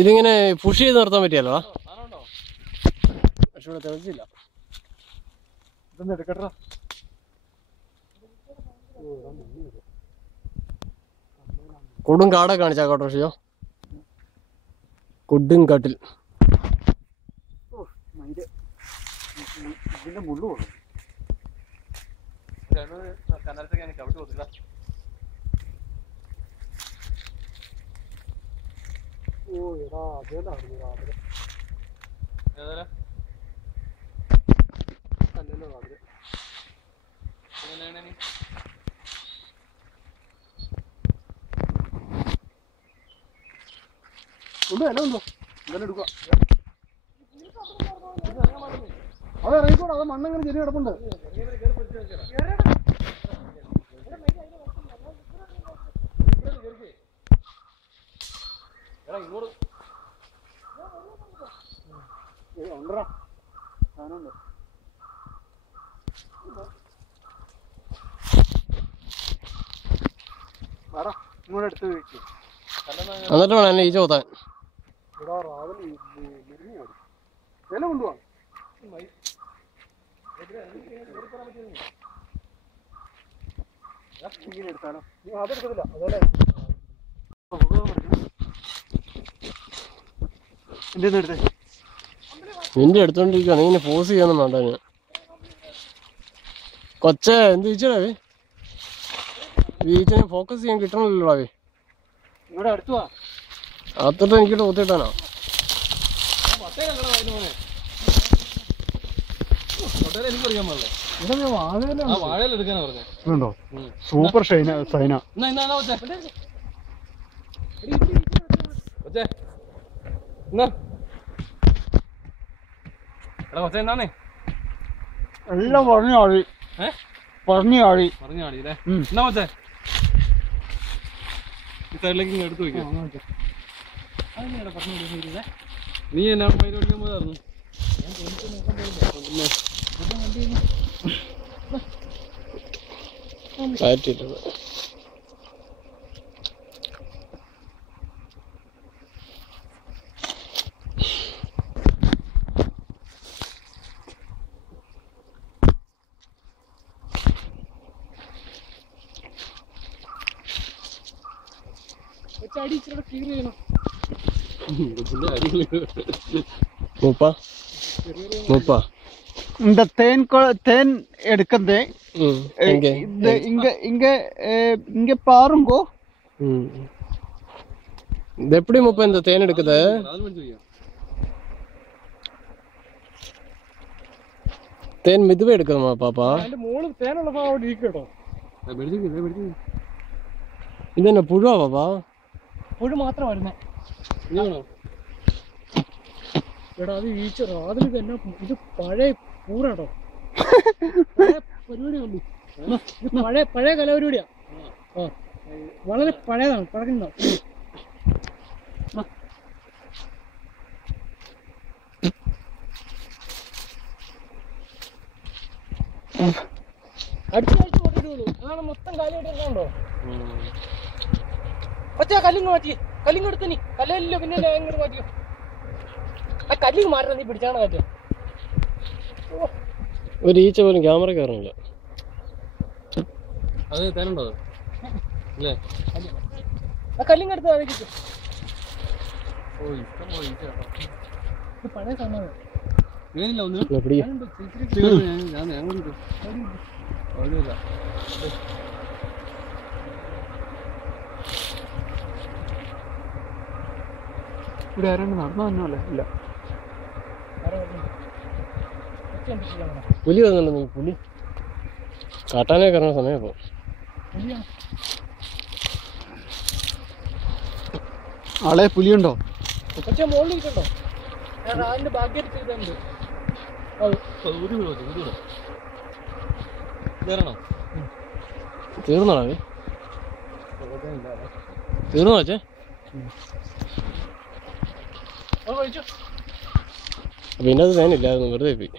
ഇതിങ്ങനെ പുഷ് ചെയ്ത് നിർത്താൻ പറ്റിയല്ലോ. പക്ഷെ ഇവിടെ തെളിച്ചില്ല. ഇതൊന്നും എടുക്കട്ടാ. കൊടും കാടൊക്കെ കാണിച്ചാ കേട്ടോ ഷിയോ. കൊടും കാട്ടിൽ ഇതിന്റെ മുള്ളു കൊടുക്കും. ഓ എടാ അതേതാണ് രാവിലെ കല്ലല്ലോ രാവിലെ. ഉണ്ട് എല്ലാം ഉണ്ടോ? ഇതെല്ലാം എടുക്കുക. അത് ഇറങ്ങിക്കോട്ടെ. അത് മണ്ണെങ്ങനെ ചെറിയ കിടപ്പുണ്ട്. ഉണ്ടടാ സാധനമുണ്ട്. വേടാ ഇങ്ങോട്ട് എടുത്ത് വെച്ചു. എന്നിട്ട് വേണം എന്നെ ഈച്ച കൊത്താൻ. ഇവിടെ രാവിലെ മെരിഞ്ഞാടി വില കൊണ്ടുപോകാം. ഇങ്ങനെ എടുത്താലോ? അതെടുക്കത്തില്ല. അതല്ലേ എന്റെ എടുത്തേ. നിന്റെ എടുത്തോണ്ടിരിക്കുക. നീ ഇങ്ങനെ ഫോഴ്സ് ചെയ്യാനും വേണ്ട. കൊച്ചേ എന്ത് ഈച്ചടാവേ? ഈച്ചനെ ഫോക്കസ് ചെയ്യാൻ കിട്ടണല്ലോ അവേ. ഇങ്ങോട്ട് അടുത്തു വാ. അത്തിട്ട് എനിക്കിട്ട് ഒത്തിട്ടാണോ? സൂപ്പർ സൈന. എല്ലാം പറഞ്ഞു ആഴി. പറഞ്ഞു ആഴി. പറഞ്ഞാടില്ലേ? എന്നാ മച്ചേ ഈ സൈഡിലേക്ക് ഇങ്ങനെ എടുത്ത് വെക്കാം. നീ എന്നാ മൈൽ ഓടിക്കാൻ പോയതായിരുന്നു? இந்த தேன் எடுக்கிறது இங்க பாருங்கோ. இது எப்படி முப்பா இந்த தேன் எடுக்குது? தேன் மெதுவே எடுக்குதுமா பாப்பா? ഇത് തന്നെ പുഴുവാ പാപ്പാ? പുഴു മാത്രം വരുന്നേ. എടാ അത് ഈച്ച രാവിലെ തന്നെ. ഇത് പഴയ പൂരാട്ടോ. പരിപാടി കണ്ടു. പഴയ കലാപരിപാടിയാ. വളരെ പഴയതാണ്. പഴക്കുന്നതാണ്. അടുത്ത ആഴ്ച കൊണ്ടിട്ടുള്ളൂ. അതാണ് മൊത്തം കാലിയായിട്ടുണ്ടോ? ഒറ്റ കല്ലിങ് മാറ്റി. കല്ലിങ് എടുത്ത് നീ കല്ലല്ലോ. പിന്നെ എങ്ങനെ മാറ്റിയോ? ആ കല്ലിങ് മാറ്റാൻ നീ പിടിച്ചാണ് പറ്റുക. ഒരു ഈച്ച പോലും ക്യാമറ കയറുന്നില്ല. അത് തേനുണ്ടോ അല്ലേ? ആ കല്ലിങ് എടുത്ത് അഴകിച്ചു. പഴയ സാധനമാണ്. ഇവിടെ ആരാണ്ട് നടന്നു തന്നെയല്ലേ? ഇല്ല. പുലി വന്നുണ്ടോ? നീ പുലി കാട്ടാനേ കയറുന്ന സമയം ഇപ്പോ. ആളെ പുലിയുണ്ടോ? പക്ഷെ മുകളിലിരിക്കണ്ടോ? ഞാൻ റാലിന്റെ ബാക്കിയായിട്ട് ചെയ്തിട്ടുണ്ട്. തീർന്നോടാ? തീർന്നോ വെച്ചേ? പിന്നെ അത് തേനില്ലായിരുന്നു, വെറുതെ പോയി.